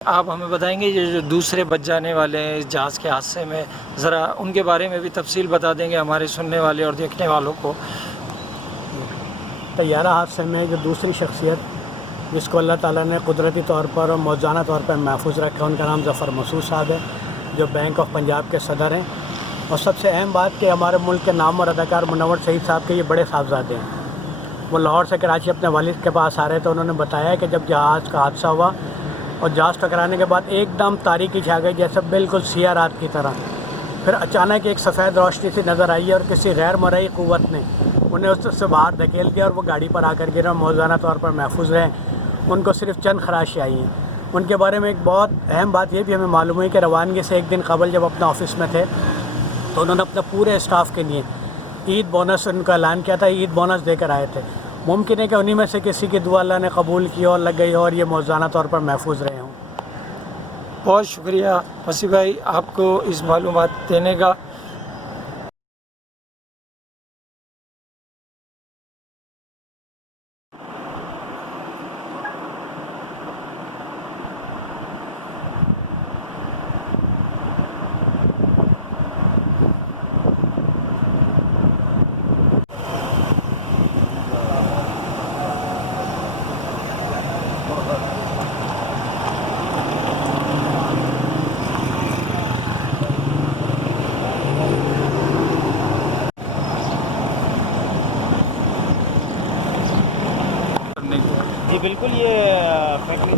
آپ ہمیں بتائیں گے یہ جو دوسرے بچ جانے والے ہیں اس جہاز کے حادثے میں، ذرا ان کے بارے میں بھی تفصیل بتا دیں گے ہمارے سننے والے اور دیکھنے والوں کو؟ طیارہ حادثے میں جو دوسری شخصیت جس کو اللہ تعالیٰ نے قدرتی طور پر اور موزانہ طور پر محفوظ رکھا، ان کا نام ظفر مسعود صاحب ہے، جو بینک آف پنجاب کے صدر ہیں۔ اور سب سے اہم بات کہ ہمارے ملک کے نام اور اداکار منور سعید صاحب کے یہ بڑے صاحبزادے ہیں۔ وہ لاہور سے کراچی اپنے والد کے پاس آ رہے تھے۔ انہوں نے بتایا کہ جب جہاز کا حادثہ ہوا اور جہاز ٹکرانے کے بعد ایک دم تاریکی چھا گئی، جیسے بالکل سیاہ رات کی طرح۔ پھر اچانک ایک سفید روشنی سی نظر آئی اور کسی غیر مرئی قوت نے انہیں اس سے باہر دھکیل دیا اور وہ گاڑی پر آ کر گرے اور موزانہ طور پر محفوظ رہے۔ ان کو صرف چند خراشیں آئی ہیں۔ ان کے بارے میں ایک بہت اہم بات یہ بھی ہمیں معلوم ہوئی کہ روانگی سے ایک دن قبل جب اپنے آفس میں تھے تو انہوں نے اپنے پورے اسٹاف کے لیے عید بونس ان کا اعلان کیا تھا، عید بونس دے کر آئے تھے۔ ممکن ہے کہ انہی میں سے کسی کی دعا اللہ نے قبول کی اور لگ گئی اور یہ موزانہ طور پر محفوظ رہے ہوں۔ بہت شکریہ وسیع بھائی آپ کو اس معلومات دینے کا۔ جی بالکل، یہ فیکٹری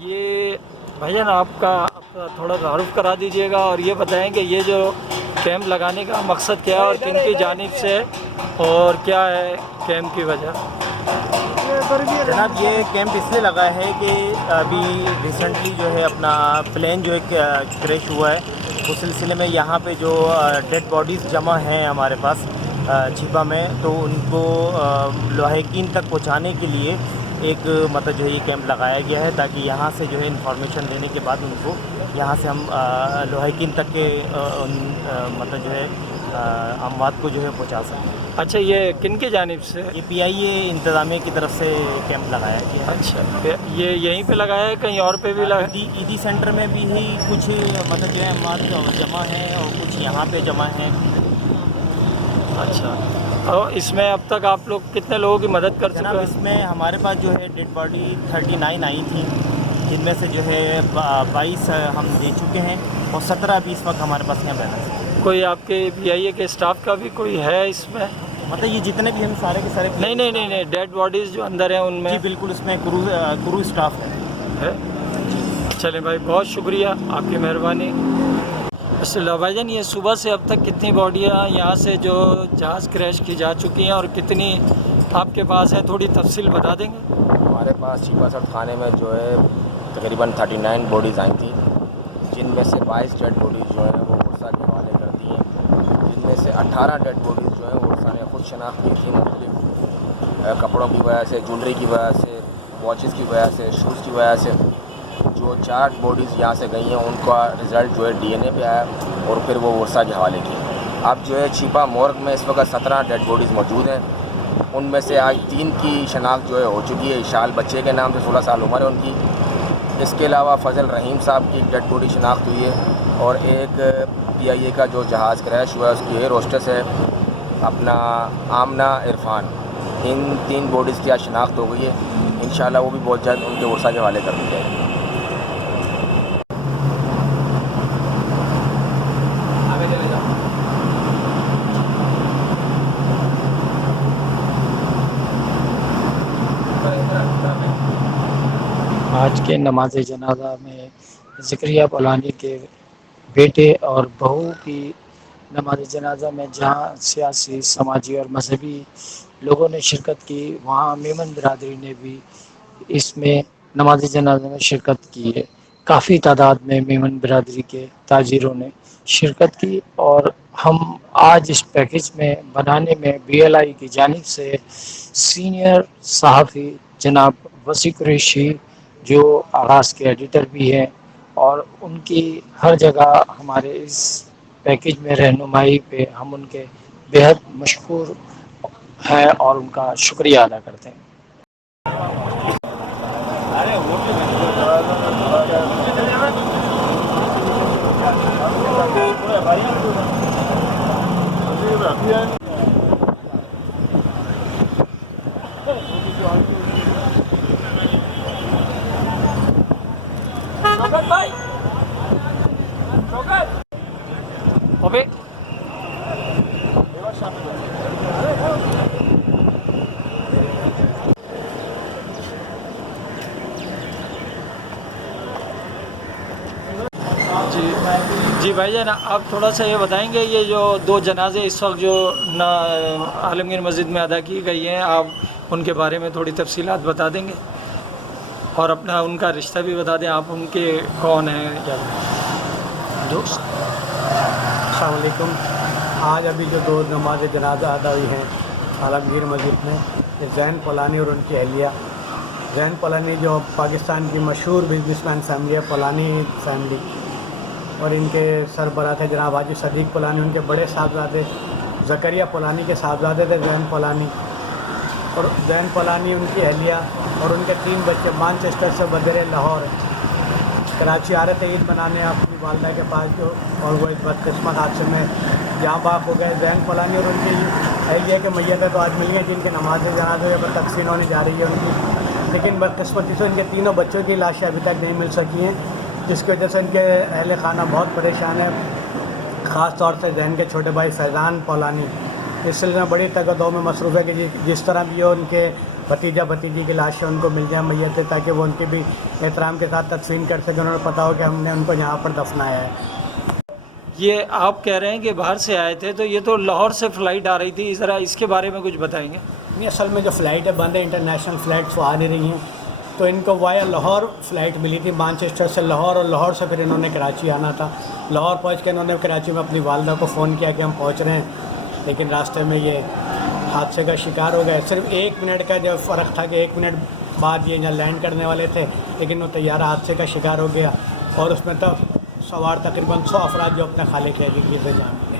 یہ بھائی جان آپ کا تھوڑا تعارف کرا دیجیے گا اور یہ بتائیں کہ یہ جو کیمپ لگانے کا مقصد کیا ہے اور کن کی جانب سے اور کیا ہے کیمپ کی وجہ؟ جناب، یہ کیمپ اس لیے لگا ہے کہ ابھی ریسنٹلی جو ہے اپنا پلین جو ہے کریش ہوا ہے، اس سلسلے میں یہاں پہ جو ڈیڈ باڈیز جمع ہیں ہمارے پاس چھپا میں، تو ان کو لاحقین تک پہنچانے کے لیے ایک مطلب جو ہے یہ کیمپ لگایا گیا ہے، تاکہ یہاں سے جو ہے انفارمیشن دینے کے بعد ان کو یہاں سے ہم لاحقین تک کے مطلب جو ہے اموات کو جو ہے پہنچا سکیں۔ اچھا، یہ کن کی جانب سے؟ یہ پی آئی اے انتظامیہ کی طرف سے کیمپ لگایا گیا ہے۔ اچھا، یہ یہیں پہ لگایا ہے کہیں اور پہ بھی لگا؟ عیدی سینٹر میں بھی ہی کچھ مطلب جو ہے اموات جمع ہیں اور کچھ یہاں پہ جمع ہیں۔ اچھا، اور اس میں اب تک آپ لوگ کتنے لوگوں کی مدد کر چکے جناب، ہیں؟ اس میں ہمارے پاس جو ہے ڈیڈ باڈی 39 آئی تھیں، جن میں سے جو ہے 22 ہم دے چکے ہیں اور 17 ابھی اس وقت ہمارے پاس یہاں بیلنس ہیں۔ کوئی آپ کے پی آئی اے کے اسٹاف کا بھی کوئی ہے اس میں؟ مطلب یہ جتنے بھی ہم سارے کے سارے نہیں، ڈیڈ باڈیز جو اندر ہیں ان میں؟ جی بالکل، اس میں کرو اسٹاف ہے۔ چلیں بھائی، بہت شکریہ، آپ کی مہربانی۔ اللہ بھائی جان، یہ صبح سے اب تک کتنی باڈیاں یہاں سے جو جہاز کریش کی جا چکی ہیں اور کتنی آپ کے پاس ہے، تھوڑی تفصیل بتا دیں گے؟ ہمارے پاس شیپا سٹ تھانے میں جو ہے تقریباً 39 باڈیز آئی تھیں، جن میں سے 22 ڈیڈ باڈیز جو ہیں وہ ورثہ کے حوالے کر دی ہیں، جن میں سے 18 ڈیڈ باڈیز جو ہیں ورثہ نے خود شناخت کی تھی، مختلف کپڑوں کی وجہ سے، جولری کی وجہ سے، واچز کی وجہ سے، شوز کی وجہ سے۔ جو 4 باڈیز یہاں سے گئی ہیں ان کا رزلٹ جو ہے ڈی این اے پہ آیا اور پھر وہ ورثہ کے حوالے کی۔ اب جو ہے چھیپا مورگ میں اس وقت 17 ڈیڈ باڈیز موجود ہیں، ان میں سے آج 3 کی شناخت جو ہے ہو چکی ہے، اشال بچے کے نام سے 16 سال عمر ہے ان کی۔ اس کے علاوہ فضل رحیم صاحب کی ایک ڈیڈ باڈی شناخت ہوئی ہے اور ایک پی آئی اے کا جو جہاز کریش ہوا ہے اس کی ایئر ہوسٹس ہے اپنا آمنہ عرفان۔ ان 3 باڈیز کی آج شناخت ہو گئی ہے، انشاءاللہ وہ بھی بہت جلد ان کے ورثہ کے حوالے کر دی جائے گی۔ آج کے نماز جنازہ میں زکریا بولانی کے بیٹے اور بہو کی نماز جنازہ میں جہاں سیاسی، سماجی اور مذہبی لوگوں نے شرکت کی، وہاں میمن برادری نے بھی اس میں نماز جنازہ میں شرکت کی ہے۔ کافی تعداد میں میمن برادری کے تاجروں نے شرکت کی اور ہم آج اس پیکج میں بنانے میں بی ایل آئی کی جانب سے سینئر صحافی جناب وسیع قریشی جو آغاز کے ایڈیٹر بھی ہیں اور ان کی ہر جگہ ہمارے اس پیکج میں رہنمائی پہ ہم ان کے بیحد مشکور ہیں اور ان کا شکریہ ادا کرتے ہیں۔ جی بھائی جان، آپ تھوڑا سا یہ بتائیں گے یہ جو 2 جنازے اس وقت جو عالمگیر مسجد میں ادا کی گئی ہیں، آپ ان کے بارے میں تھوڑی تفصیلات بتا دیں گے اور اپنا ان کا رشتہ بھی بتا دیں، آپ ان کے کون ہیں کیا؟ السلام علیکم۔ آج ابھی جو 2 نماز جنازہ ادا ہوئی ہیں عالمگیر مسجد میں، زین پولانی اور ان کی اہلیہ۔ زین پولانی جو پاکستان کی مشہور بزنس مین فیملی ہے، پولانی فیملی، اور ان کے سربراہ تھے جناب حاجی صدیق پولانی، ان کے بڑے صاحبزادے زکریا پولانی کے صاحبزادے تھے زین پولانی، اور زین پولانی ان کی اہلیہ اور ان کے 3 بچے مانچسٹر سے بدر لاہور کراچی آ رہے تھے عید منانے اپنی والدہ کے پاس، جو اور وہ اس بدقسمت حادثے میں جاں بحق ہو گئے۔ زین پولانی اور ان کی اہلیہ کے میتیں تو آج ملی ہیں جن کے نماز جنازہ پر تقسیم ہونے جا رہی ہے ان کی، لیکن بدقسمتی سے ان کے 3 بچوں کی لاشیں ابھی تک نہیں مل سکی ہیں، جس کی وجہ سے ان کے اہل خانہ بہت پریشان ہے، خاص طور سے زین کے چھوٹے بھائی فیضان پولانی اس سلسلے میں بڑی تگدو میں مصروف ہے کہ جس طرح بھی ہو ان کے بھتیجا بھتیجی کی لاشیں ان کو مل جائیں میتیں، تاکہ وہ ان کی بھی احترام کے ساتھ تدفین کر سکیں، انہوں نے پتہ ہو کہ ہم نے ان کو یہاں پر دفنایا ہے۔ یہ آپ کہہ رہے ہیں کہ باہر سے آئے تھے، تو یہ تو لاہور سے فلائٹ آ رہی تھی، ذرا اس کے بارے میں کچھ بتائیں گے؟ نہیں، اصل میں جو فلائٹیں بند ہیں انٹرنیشنل فلائٹس وہ آ نہیں رہی ہیں، تو ان کو وایا لاہور فلائٹ ملی تھی مانچسٹر سے لاہور، اور لاہور سے پھر انہوں نے کراچی آنا تھا۔ لاہور پہنچ کے انہوں نے کراچی میں اپنی والدہ کو فون کیا کہ ہم پہنچ رہے ہیں، لیکن راستے میں یہ حادثے کا شکار ہو گئے۔ صرف 1 منٹ کا جو فرق تھا کہ 1 منٹ بعد یہ یہاں لینڈ کرنے والے تھے، لیکن وہ طیارہ حادثے کا شکار ہو گیا، اور اس میں سوار تقریباً 100 افراد جو اپنے خالق کی سے جان گئے۔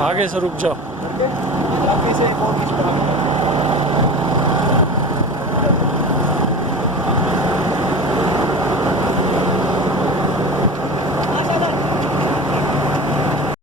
آگے سے رک جاؤ۔